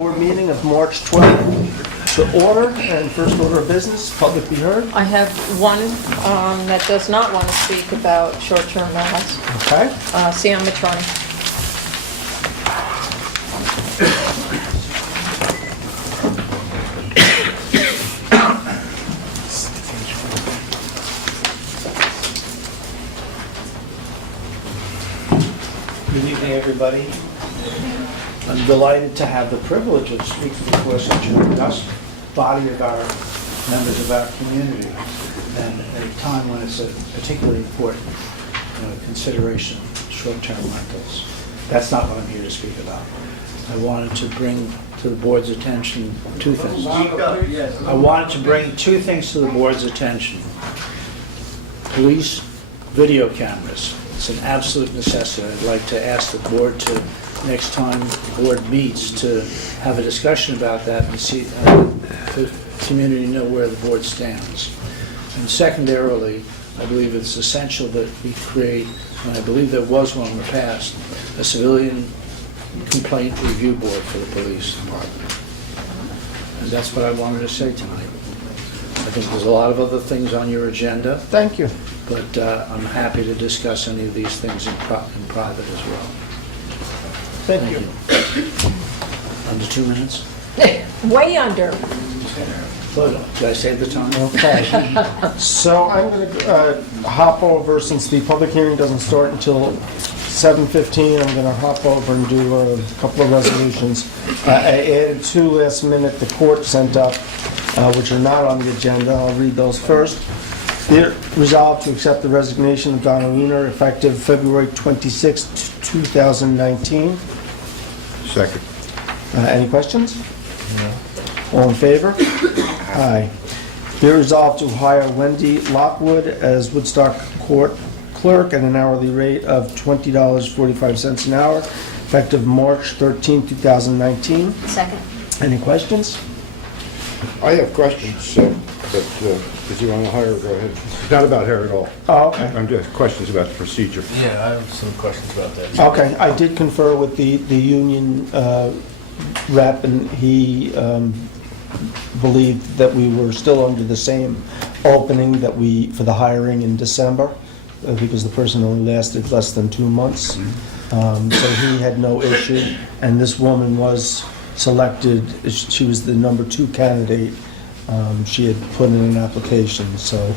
Board meeting of March 12th to order, and first order of business, public be heard. I have one that does not want to speak about short-term rentals. Okay. Sam Matroni. Good evening, everybody. I'm delighted to have the privilege of speaking before such an august body of our members of our community, and at a time when it's a particularly important consideration, short-term rentals. That's not what I'm here to speak about. I wanted to bring to the board's attention two things. I wanted to bring two things to the board's attention. Police video cameras. It's an absolute necessity. I'd like to ask the board to, next time the board meets, to have a discussion about that and see the community know where the board stands. And secondarily, I believe it's essential that we create, and I believe there was one in the past, a civilian complaint review board for the police department. And that's what I wanted to say tonight. I think there's a lot of other things on your agenda. Thank you. But I'm happy to discuss any of these things in private as well. Thank you. Under 2 minutes? Way under. Did I save the time? Okay. So I'm going to hop over, since the public hearing doesn't start until 7:15, I'm going to hop over and do a couple of resolutions. I added two last minute the court sent up, which are not on the agenda. I'll read those first. Be it resolved to accept the resignation of Donna Wiener effective February 26, 2019. Second. Any questions? No. All in favor? Aye. Be it resolved to hire Wendy Lockwood as Woodstock Court Clerk at an hourly rate of $20.45 an hour, effective March 13, 2019. Second. Any questions? I have questions, but if you want to hire, go ahead. It's not about her at all. Oh, okay. I'm just questions about the procedure. Yeah, I have some questions about that. Okay, I did confer with the union rep, and he believed that we were still under the same opening that for the hiring in December, because the person only lasted less than 2 months. So he had no issue, and this woman was selected. She was the number 2 candidate. She had put in an application, so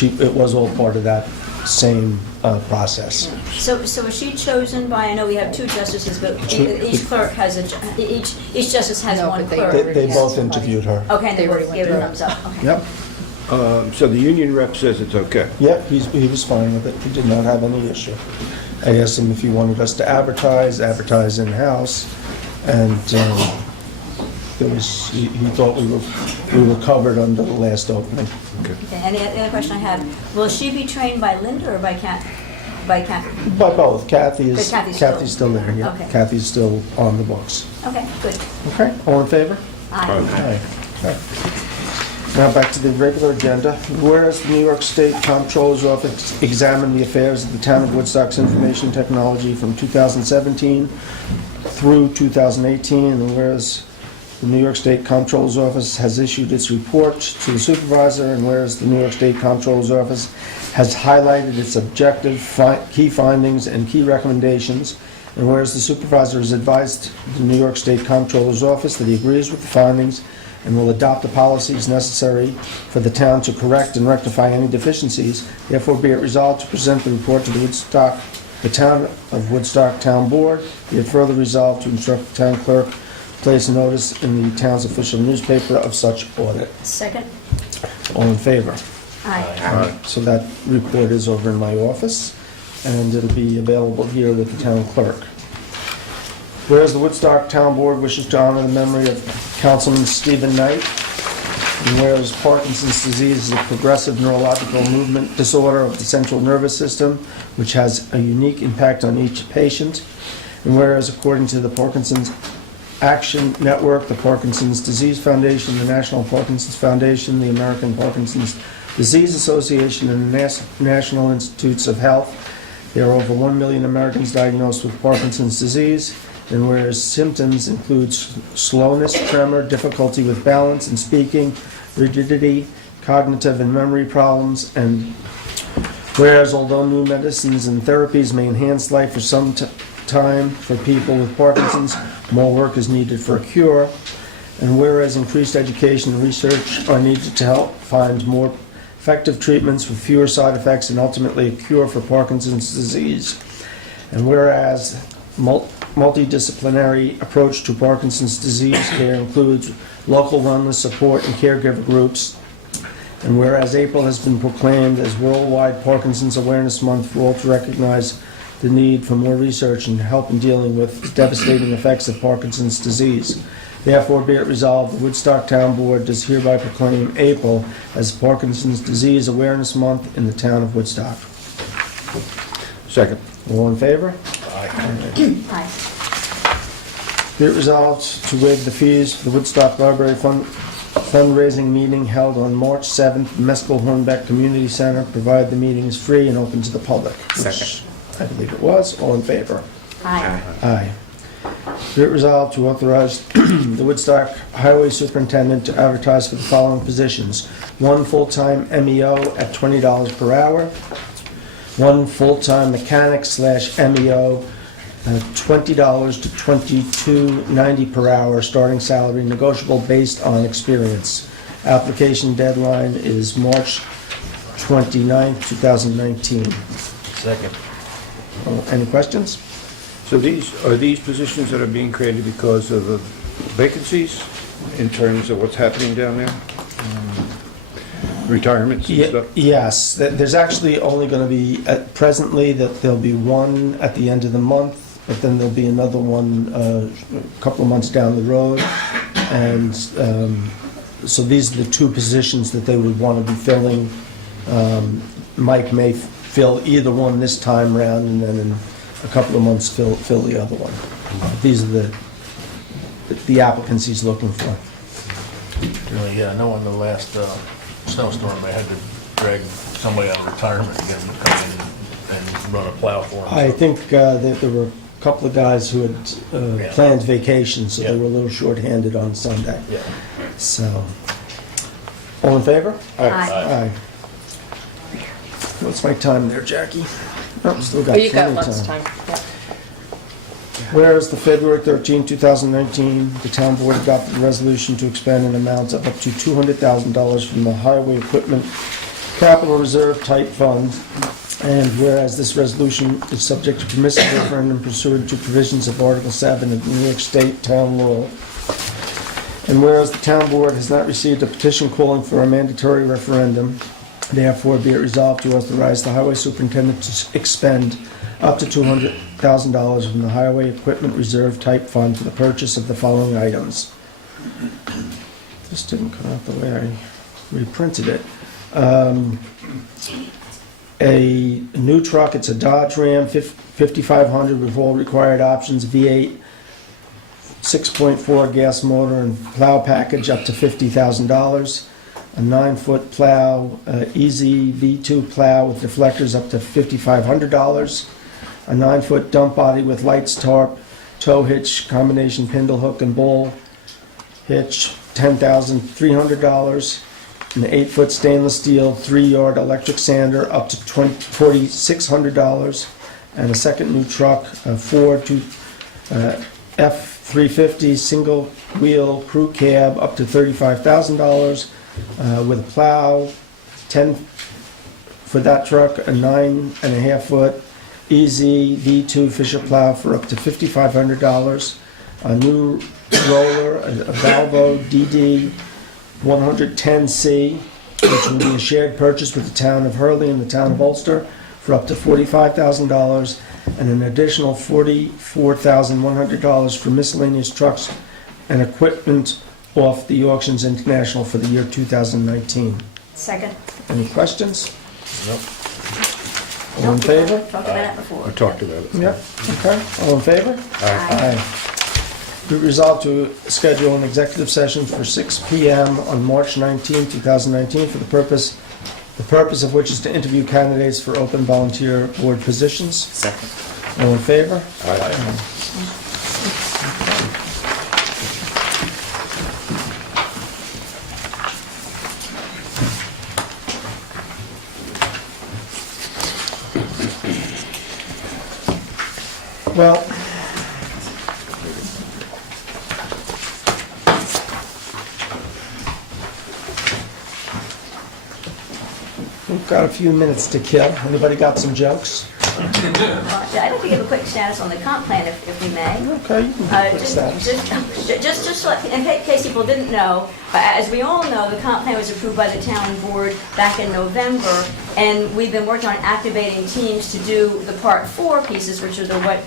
it was all part of that same process. So was she chosen by, I know we have 2 justices, but each clerk has each justice has No, one but they clerk. They Yes, both somebody. interviewed her. Okay, and they They already both went gave it a through thumbs up. Okay. Yep, So the union rep says it's okay. yep, he was fine with it. He did not have any issue. I asked him if he wanted us to advertise in-house, and he thought we were covered under the last opening. Okay. And the other question I have, will she be trained by Linda or by Kathy? By both. Kathy's Kathy's still there, yeah. Okay. Kathy's still on the books. Okay, good. Okay, all in favor? Aye. Aye. Okay. Now back to the regular agenda. Whereas the New York State Comptroller's Office examined the affairs of the town of Woodstock's information technology from 2017 through 2018, and whereas the New York State Comptroller's Office has issued its report to the supervisor, and whereas the New York State Comptroller's Office has highlighted its objective key findings and key recommendations, and whereas the supervisor has advised the New York State Comptroller's Office that he agrees with the findings and will adopt the policies necessary for the town to correct and rectify any deficiencies, therefore be it resolved to present the report to the town of Woodstock Town Board. Be it further resolved to instruct the town clerk to place a notice in the town's official newspaper of such audit. Second. All in favor? Aye. So that report is over in my office, and it'll be available here with the town clerk. Whereas the Woodstock Town Board wishes to honor the memory of Councilman Stephen Knight, and whereas Parkinson's disease is a progressive neurological movement disorder of the central nervous system, which has a unique impact on each patient, and whereas according to the Parkinson's Action Network, the Parkinson's Disease Foundation, the National Parkinson's Foundation, the American Parkinson's Disease Association, and the National Institutes of Health, there are over 1 million Americans diagnosed with Parkinson's disease, And whereas symptoms include slowness, tremor, difficulty with balance and speaking, rigidity, cognitive and memory problems, and whereas although new medicines and therapies may enhance life for some time for people with Parkinson's, more work is needed for a cure. And whereas increased education and research are needed to help find more effective treatments with fewer side effects and ultimately a cure for Parkinson's disease. And whereas multidisciplinary approach to Parkinson's disease care includes local wellness support and caregiver groups. And whereas April has been proclaimed as Worldwide Parkinson's Awareness Month for all to recognize the need for more research and help in dealing with the devastating effects of Parkinson's disease. Therefore, be it resolved, the Woodstock Town Board does hereby proclaim April as Parkinson's Disease Awareness Month in the town of Woodstock. Second. All in favor? Aye. Be it resolved to waive the fees for the Woodstock Library fundraising meeting held on March 7th, Mescal Hornbeck Community Center, provided the meeting is free and open to the public. Second. I believe it was. All in favor? Aye. Aye. Be it resolved to authorize the Woodstock Highway Superintendent to advertise for the following positions. 1 full-time MEO at $20 per hour. 1 full-time mechanic/MEO at $20 to $22.90 per hour, starting salary negotiable based on experience. Application deadline is March 29th, 2019. Second. Any questions? So these positions that are being created because of the vacancies in terms of what's happening down there? Retirements and stuff? Yes, there's actually only going to be, presently, that there'll be one at the end of the month, but then there'll be another one a couple of months down the road. And so these are the two positions that they would want to be filling. Mike may fill either one this time round, and then in a couple of months fill the other one. These are the applicants he's looking for. Well, yeah, I know in the last snowstorm, they had to drag somebody out of retirement to get them to come in and run a plow for them. I think that there were a couple of guys who had Yeah. planned vacation, so they Yeah. were a little short-handed on Sunday. Yeah. So, all in favor? Aye. Aye. What's my time there, Jackie? Oh, still got Oh, you got plenty of lots of time. Yeah. Whereas the February 13, 2019, the town board adopted a resolution to expend an amount of up to $200,000 from the Highway Equipment Capital Reserve Type Fund. And whereas this resolution is subject to permissive referendum pursuant to provisions of Article 7 of the New York State Town Law. And whereas the town board has not received a petition calling for a mandatory referendum, therefore be it resolved to authorize the highway superintendent to expend up to $200,000 from the Highway Equipment Reserve Type Fund for the purchase of the following items. This didn't come out the way I reprinted it. A new truck, it's a Dodge Ram 5500 with all required options, V8, 6.4 gas motor and plow package up to $50,000. A 9-foot plow, Easy V2 plow with deflectors up to $5,500. A 9-foot dump body with lights, tarp, tow hitch, combination spindle hook and ball hitch, $10,300. An 8-foot stainless steel 3-yard electric sander up to $4,600. And a second new truck, a Ford F350 single wheel crew cab up to $35,000. With a plow, 10 for that truck, a 9.5-foot Easy V2 Fisher plow for up to $5,500. A new roller, a Valvo DD 110C, which will be a shared purchase with the town of Hurley and the town of Ulster for up to $45,000, and an additional $44,100 for miscellaneous trucks and equipment off the Auctions International for the year 2019. Second. Any questions? Nope. All in favor? Talked about it before. I talked about it. Yep, okay. All in favor? Aye. Be resolved to schedule an executive session for 6 p.m. on March 19, 2019 for the purpose of which is to interview candidates for open volunteer board positions. Second. All in favor? Aye. Well, we've got a few minutes to kill. Anybody got some jokes? I'd like to give a quick status on the comp plan, if we may. Okay, you can put status. Just so, in case people didn't know, as we all know, the comp plan was approved by the town board back in November, and we've been working on activating teams to do the Part 4 pieces, which are the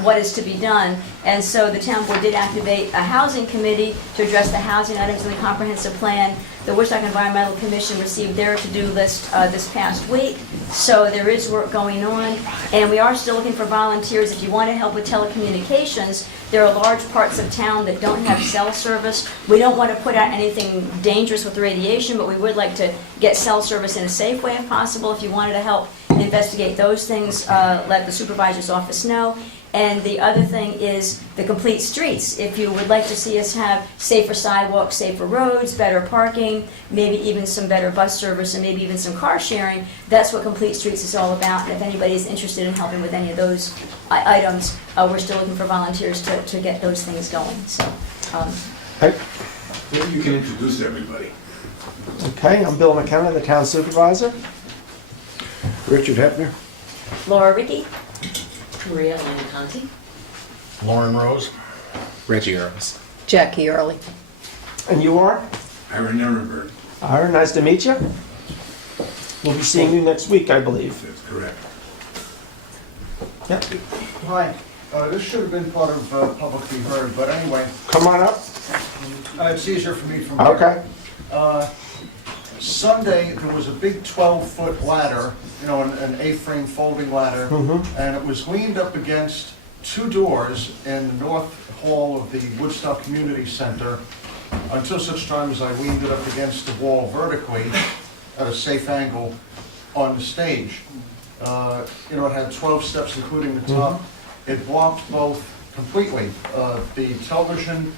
what is to be done. And so the town board did activate a housing committee to address the housing items in the comprehensive plan. The Woodstock Environmental Commission received their to-do list this past week, so there is work going on. And we are still looking for volunteers. If you want to help with telecommunications, there are large parts of town that don't have cell service. We don't want to put out anything dangerous with radiation, but we would like to get cell service in a safe way if possible. If you wanted to help investigate those things, let the supervisor's office know. And the other thing is the complete streets. If you would like to see us have safer sidewalks, safer roads, better parking, maybe even some better bus service, and maybe even some car sharing, that's what Complete Streets is all about. And if anybody is interested in helping with any of those items, we're still looking for volunteers to get those things going. So, Maybe you can introduce everybody. Okay, I'm Bill McKenna, the town supervisor. Richard Hepner? Laura Ricky? Maria-Elena Conti. Lauren Rose. Reggie Earls. Jackie Early. And you are? Aaron Nirenberg. All right, nice to meet you. We'll be seeing you next week, I believe. That's correct. Yep. Hi, this should have been part of public be heard, but anyway, Come on up. it's easier for me from here. Okay. Sunday, there was a big 12-foot ladder, you know, an A-frame folding ladder, and it was leaned up against two doors in the north hall of the Woodstock Community Center until such time as I leaned it up against the wall vertically at a safe angle on the stage. You know, it had 12 steps, including the top. It blocked both completely. The television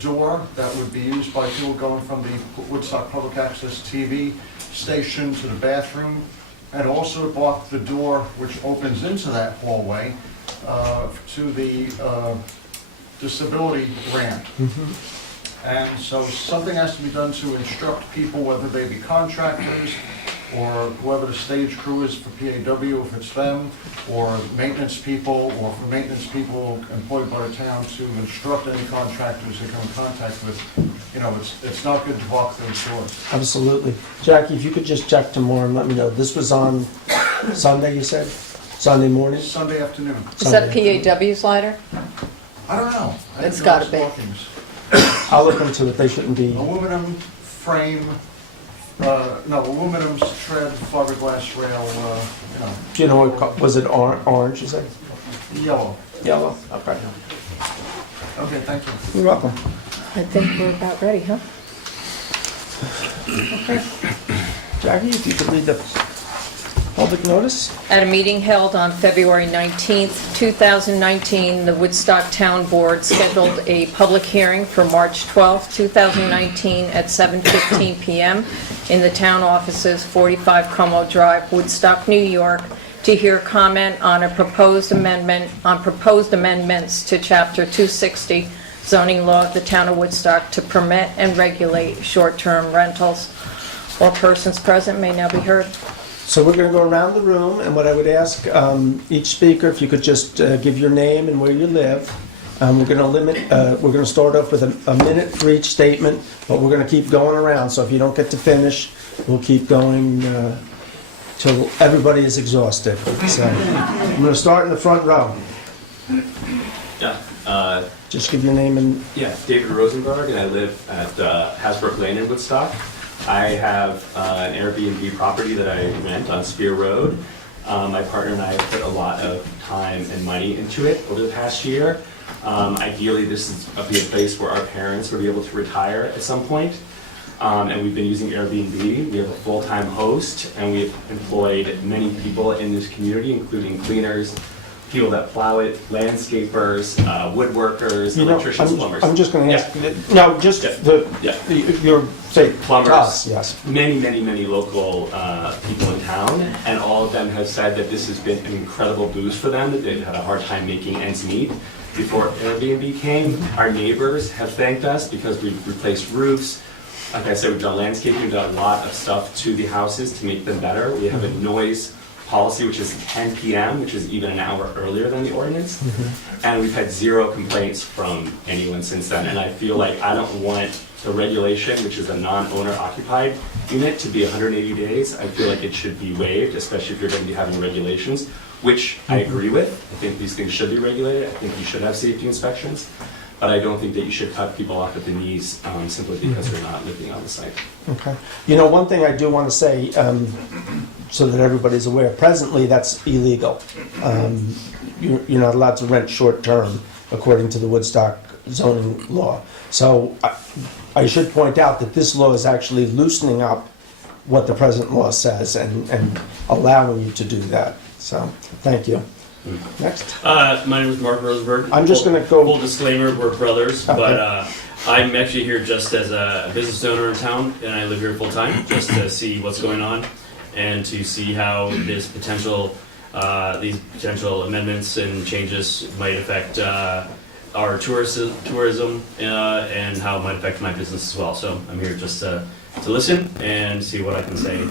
door that would be used by people going from the Woodstock Public Access TV station to the bathroom, and also it blocked the door which opens into that hallway to the disability ramp. And so something has to be done to instruct people, whether they be contractors or whoever the stage crew is for PAW, if it's them, or maintenance people, or for maintenance people employed by the town to instruct any contractors they come in contact with. You know, it's not good to block those doors. Absolutely. Jackie, if you could just check tomorrow and let me know. This was on Sunday, you said? Sunday morning? Sunday afternoon. Is that PAW's ladder? I don't know. I didn't It's know gotta it was be. blockings. I'll look into it. They shouldn't be. Aluminum frame, aluminum tread, fiberglass rail, you know. Do you know what, was it orange, you said? Yellow. Yellow? Okay. Okay, thank you. You're welcome. I think we're about ready, huh? Jackie, if you could read the public notice? At a meeting held on February 19th, 2019, the Woodstock Town Board scheduled a public hearing for March 12th, 2019 at 7:15 p.m. in the town offices, 45 Como Drive, Woodstock, New York, to hear comment on a proposed amendments to Chapter 260 zoning law of the town of Woodstock to permit and regulate short-term rentals. All persons present may now be heard. So we're going to go around the room, and what I would ask each speaker, if you could just give your name and where you live. We're going to start off with a minute for each statement, but we're going to keep going around. So if you don't get to finish, we'll keep going till everybody is exhausted. So I'm going to start in the front row. Yeah. Just give your name and... Yeah, David Rosenberg, and I live at Hasbrook Lane in Woodstock. I have an Airbnb property that I rent on Spear Road. My partner and I have put a lot of time and money into it over the past year. Ideally, this would be a place where our parents would be able to retire at some point. And we've been using Airbnb. We have a full-time host, and we've employed many people in this community, including cleaners, people that plow it, landscapers, woodworkers, You know, electricians, plumbers. I'm just going to Yeah. ask, no, just Yeah. your, say, Plumbers. us, yes. Many local people in town, and all of them have said that this has been an incredible boost for them, that they've had a hard time making ends meet. Before Airbnb came, our neighbors have thanked us because we've replaced roofs. Like I said, we've done landscaping, we've done a lot of stuff to the houses to make them better. We have a noise policy, which is 10 p.m., which is even an hour earlier than the ordinance. And we've had 0 complaints from anyone since then. And I feel like I don't want the regulation, which is a non-owner occupied unit, to be 180 days. I feel like it should be waived, especially if you're going to be having regulations, which I agree with. I think these things should be regulated. I think you should have safety inspections. But I don't think that you should cut people off at the knees simply because they're not living on the site. Okay. You know, one thing I do want to say, so that everybody's aware, presently that's illegal. You're not allowed to rent short-term according to the Woodstock zoning law. So I should point out that this law is actually loosening up what the present law says and allowing you to do that. So, thank you. Next. My name is Mark Rosenberg. I'm just going to go... Full disclaimer, we're brothers, Okay. but I'm actually here just as a business owner in town, and I live here full time, just to see what's going on and to see how these potential amendments and changes might affect our tourism and how it might affect my business as well. So I'm here just to listen and see what I can say.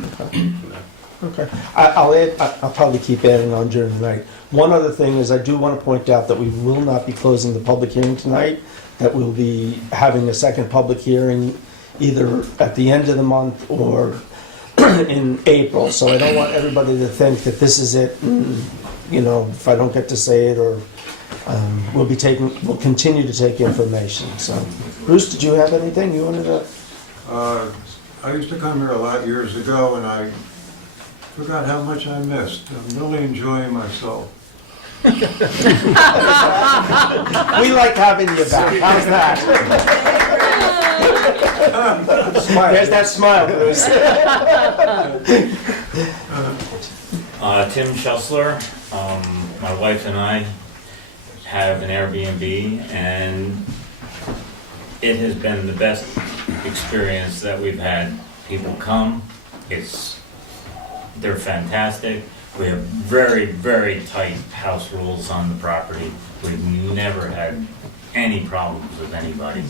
Okay. I'll probably keep adding on during the night. One other thing is I do want to point out that we will not be closing the public hearing tonight, that we'll be having a second public hearing either at the end of the month or in April. So I don't want everybody to think that this is it, you know, if I don't get to say it, or we'll continue to take information. So, Bruce, did you have anything you wanted to? I used to come here a lot years ago, and I forgot how much I missed. I'm really enjoying myself. We like having you back. How's that? There's that smile, Bruce. Tim Schussler. My wife and I have an Airbnb, and it has been the best experience that we've had. People come, they're fantastic. We have very, very tight house rules on the property. We've never had any problems with anybody.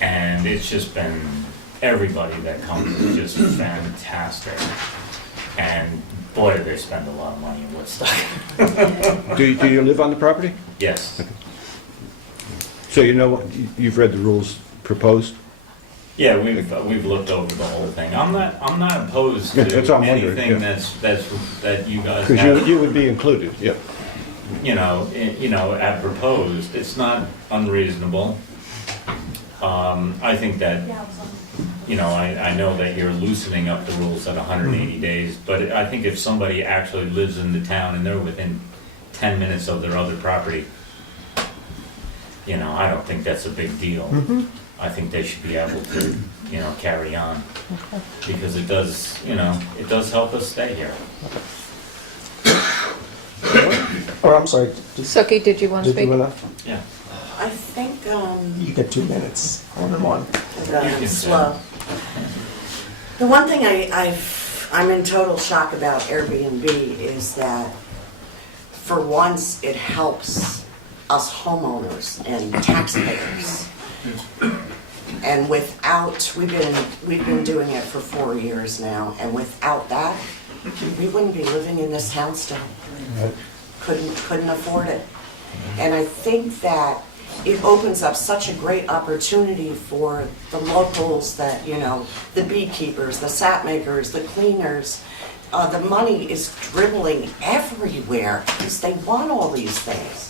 And it's just been, everybody that comes is just fantastic. And boy, do they spend a lot of money in Woodstock. Do you live on the property? Yes. So you know, you've read the rules proposed? Yeah, we've looked over the whole thing. I'm not opposed to That's what I'm wondering, anything yeah. that you guys Because have. you would be included, yep. Have proposed. It's not unreasonable. I think that, I know that you're loosening up the rules at 180 days, but I think if somebody actually lives in the town and they're within 10 minutes of their other property, I don't think that's a big deal. I think they should be able to, carry on. Because it does help us stay here. Or I'm sorry. Suki, did you want to Did you speak? wanna? Yeah. I think You get 2 minutes. One. I'm slow. The one thing I'm in total shock about Airbnb is that for once it helps us homeowners and taxpayers. And without, we've been doing it for 4 years now, and without that, we wouldn't be living in this town still. Couldn't afford it. And I think that it opens up such a great opportunity for the locals that, the beekeepers, the sap makers, the cleaners. The money is dribbling everywhere because they want all these things.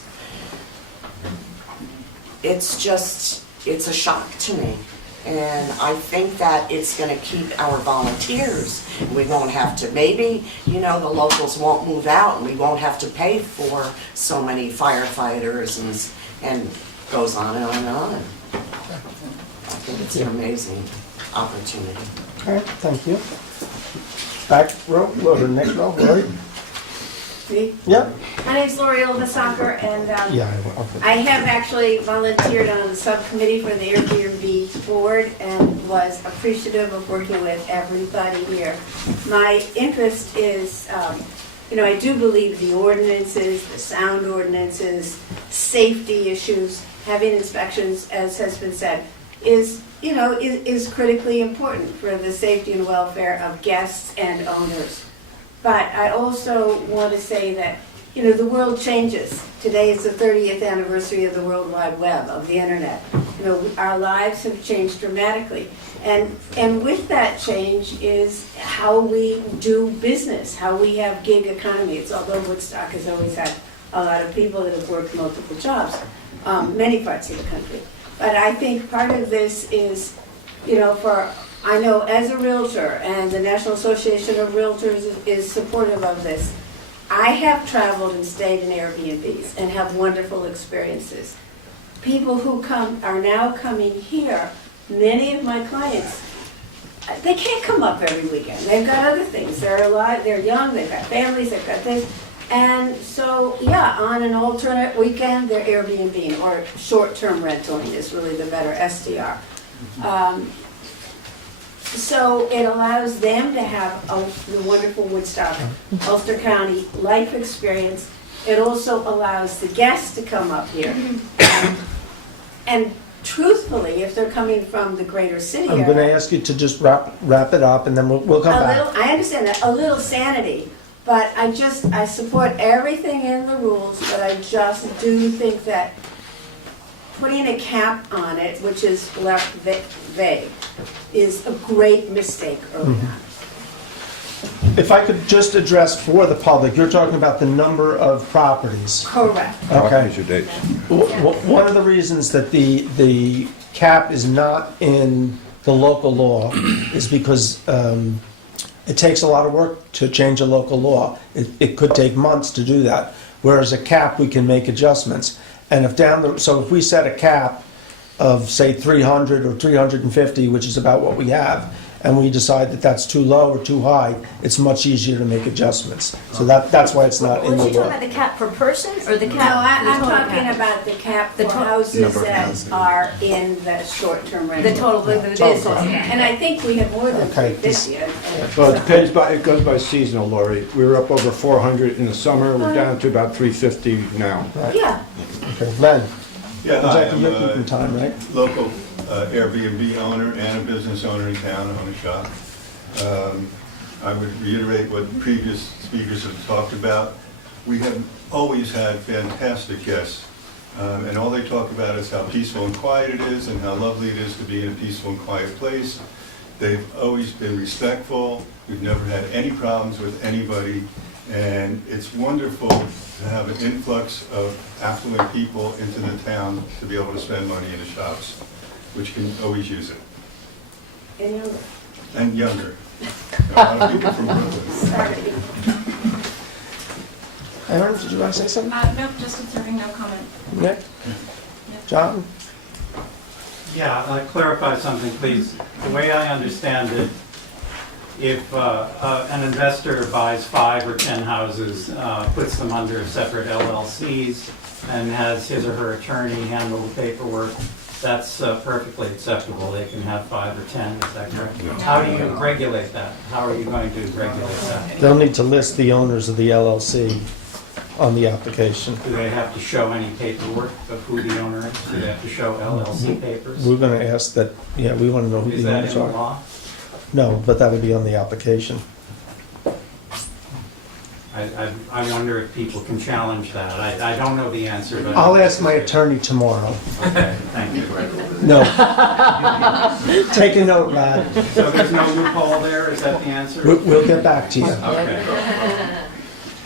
It's a shock to me. And I think that it's going to keep our volunteers. We won't have to, maybe, the locals won't move out and we won't have to pay for so many firefighters and goes on and on and on. I think it's an amazing opportunity. Okay, thank you. Back row, or next row, Lori? Me? Yep. My name's Lori Olvasacker, and Yeah. I have actually volunteered on the subcommittee for the Airbnb board and was appreciative of working with everybody here. My interest is, I do believe the ordinances, the sound ordinances, safety issues, having inspections, as has been said, is critically important for the safety and welfare of guests and owners. But I also want to say that, the world changes. Today is the 30th anniversary of the World Wide Web, of the internet. Our lives have changed dramatically. And with that change is how we do business, how we have gig economies, although Woodstock has always had a lot of people that have worked multiple jobs, many parts of the country. But I think part of this is, I know as a realtor, and the National Association of Realtors is supportive of this, I have traveled and stayed in Airbnbs and have wonderful experiences. People who are now coming here, many of my clients, they can't come up every weekend. They've got other things. They're young, they've got families, they've got things. And so, on an alternate weekend, they're Airbnb, or short-term rentaling is really the better, STR. So it allows them to have the wonderful Woodstock, Ulster County life experience. It also allows the guests to come up here. And truthfully, if they're coming from the greater city I'm going to ask you to just wrap it up, and then we'll come back. I understand that, a little sanity, but I support everything in the rules, but I just do think that putting a cap on it, which is left vague, is a great mistake early on. If I could just address for the public, you're talking about the number of properties. Correct. Okay. Your dates. One of the reasons that the cap is not in the local law is because it takes a lot of work to change a local law. It could take months to do that, whereas a cap, we can make adjustments. And so if we set a cap of, say, 300 or 350, which is about what we have, and we decide that that's too low or too high, it's much easier to make adjustments. So that's why it's not in the Was she talking law. about the cap per person or the cap? No, I'm the total talking cap? about the cap The for total- houses Number of that houses. are in the short-term rental. The total, the Total. business. And I think we have more than Okay, 350. Well, it goes by seasonal, Lori. We were up over 400 in the summer, we're down to about 350 now. Yeah. Okay, Len, Yeah, hi, Jackie, I'm you're keeping time, right? a local Airbnb owner and a business owner in town, I own a shop. I would reiterate what previous speakers have talked about. We have always had fantastic guests, and all they talk about is how peaceful and quiet it is and how lovely it is to be in a peaceful and quiet place. They've always been respectful. We've never had any problems with anybody, and it's wonderful to have an influx of affluent people into the town to be able to spend money in the shops, which can always use it. And younger. And younger. A lot of people from Brooklyn. Sorry. Aaron, did you want to say something? No, just observing, no comment. Nick? John? Yeah, clarify something, please. The way I understand it, if an investor buys 5 or 10 houses, puts them under separate LLCs, and has his or her attorney handle the paperwork, that's perfectly acceptable. They can have 5 or 10, is that correct? How do you regulate that? How are you going to regulate that? They'll need to list the owners of the LLC on the application. Do they have to show any paperwork of who the owner is? Do they have to show LLC papers? We're going to ask that, yeah, we want to know who Is the that owners in the are. law? No, but that would be on the application. I wonder if people can challenge that. I don't know the answer, but... I'll ask my attorney tomorrow. Okay, thank you. No. Take a note, lad. So there's no loophole there, is that the answer? We'll get back to you. Okay.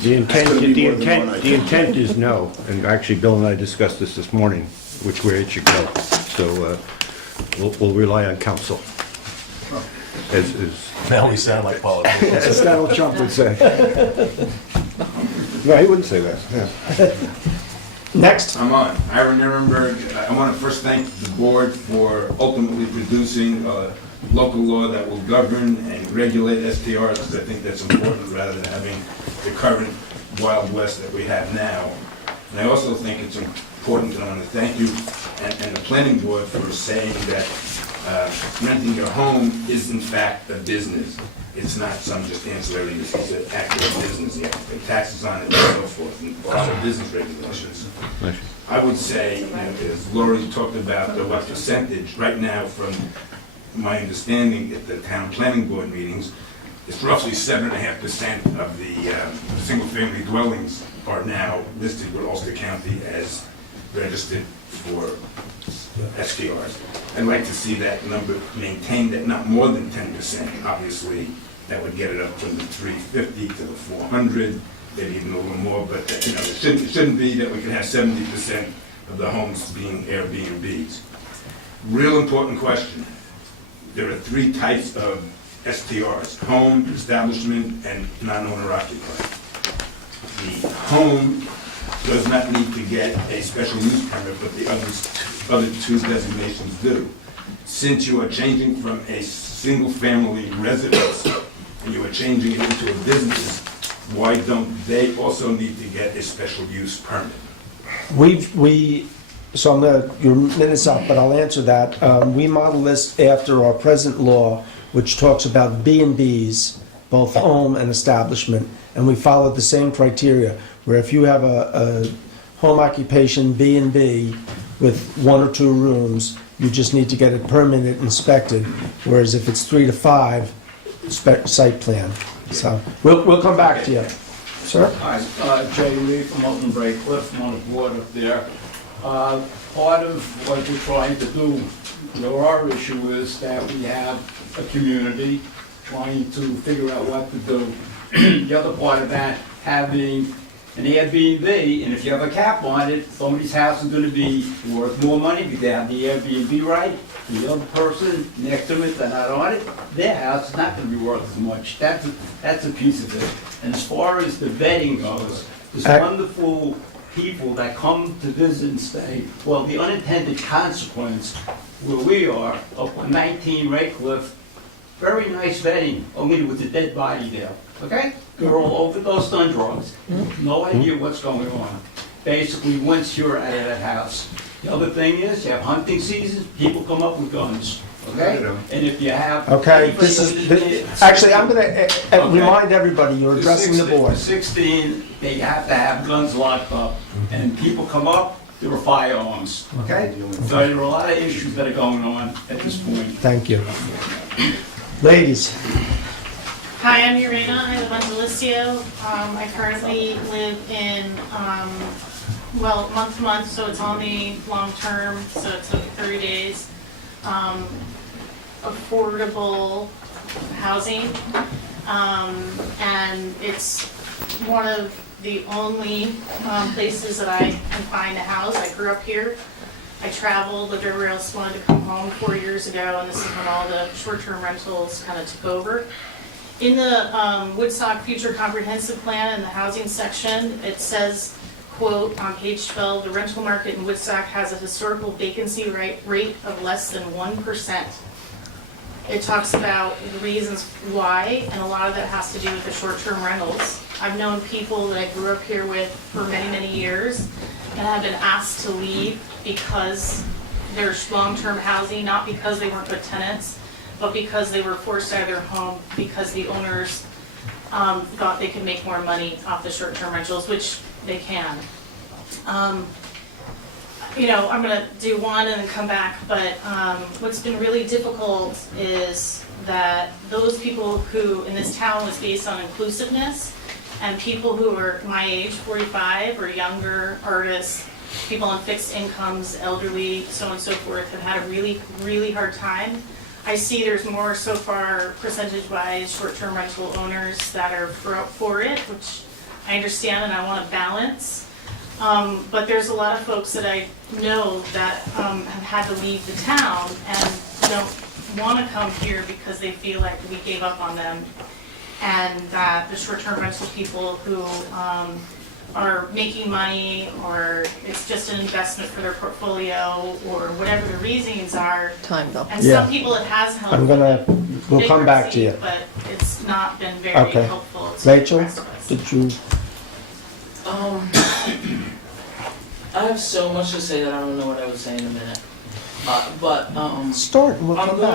The intent is no, and actually Bill and I discussed this morning, which way it should go. So we'll rely on counsel. Now we sound like politicians. As Donald Trump would say. No, he wouldn't say that, yeah. Next. I'm on. Ira Nirenberg. I want to first thank the board for ultimately producing a local law that will govern and regulate STRs, because I think that's important rather than having the current Wild West that we have now. And I also think it's important, and I want to thank you and the planning board for saying that renting your home is in fact a business. It's not some just ancillary, it's an active business. You have to pay taxes on it and so forth, and follow business regulations. I would say, you know, as Lori talked about what percentage, right now from my understanding at the town planning board meetings, it's roughly 7.5% of the single-family dwellings are now listed with Ulster County as registered for STRs. I'd like to see that number maintained at not more than 10%. Obviously, that would get it up from the 350 to the 400, maybe even a little more, but you know, it shouldn't be that we can have 70% of the homes being Airbnbs. Real important question. There are 3 types of STRs: home, establishment, and non-owner occupied. The home does not need to get a special use permit, but the other 2 designations do. Since you are changing from a single-family residence and you are changing it into a business, why don't they also need to get a special use permit? So I'm gonna, your minute's up, but I'll answer that. We model this after our present law, which talks about B&Bs, both home and establishment, and we follow the same criteria, where if you have a home occupation B&B with 1 or 2 rooms, you just need to get it permitted, inspected, whereas if it's 3 to 5, site plan. So we'll come back to you. Sir? Hi, Jay Lee from Alton Bray Cliff. I'm on the board up there. Part of what we're trying to do, our issue is that we have a community trying to figure out what to do. The other part of that, having an Airbnb, and if you have a cap on it, somebody's house is going to be worth more money because they have the Airbnb right. The other person next to it, they're not on it, their house is not going to be worth as much. That's a piece of it. And as far as the vetting goes, there's wonderful people that come to visit and stay. Well, the unintended consequence, where we are, up on 19 Raycliffe, very nice vetting, only with a dead body there, okay? They're all overdosed on drugs, no idea what's going on. Basically, once you're out of that house. The other thing is, you have hunting season, people come up with guns, okay? And if you have... Okay, actually, I'm gonna remind everybody, you're addressing the board. 16, they have to have guns locked up, and people come up, there are firearms, okay? So there are a lot of issues that are going on at this point. Thank you. Ladies. Hi, I'm Maria-Elena. I live on Delisio. I currently live in, month to month, so it's on the long term, so it's like 30 days. Affordable housing, and it's one of the only places that I can find a house. I grew up here. I traveled, lived everywhere else, wanted to come home 4 years ago, and this is when all the short-term rentals kind of took over. In the Woodstock Future Comprehensive Plan in the housing section, it says, quote, on page 12, the rental market in Woodstock has a historical vacancy rate of less than 1%. It talks about the reasons why, and a lot of that has to do with the short-term rentals. I've known people that I grew up here with for many, many years and have been asked to leave because there's long-term housing, not because they weren't good tenants, but because they were forced out of their home because the owners thought they could make more money off the short-term rentals, which they can. I'm gonna do one and then come back, but what's been really difficult is that those people who, in this town was based on inclusiveness, and people who are my age, 45 or younger, artists, people on fixed incomes, elderly, so on and so forth, have had a really, really hard time. I see there's more so far percentage-wise short-term rental owners that are for it, which I understand and I want to balance. But there's a lot of folks that I know that have had to leave the town and don't want to come here because they feel like we gave up on them, and that the short-term rental people who are making money, or it's just an investment for their portfolio, or whatever the reasons are. Time though. And some people it has helped. We'll come back to you. But it's not been very Okay. helpful to Rachel, the rest of us. did you? I have so much to say that I don't know what I would say in a minute. Start and we'll I'm come going back.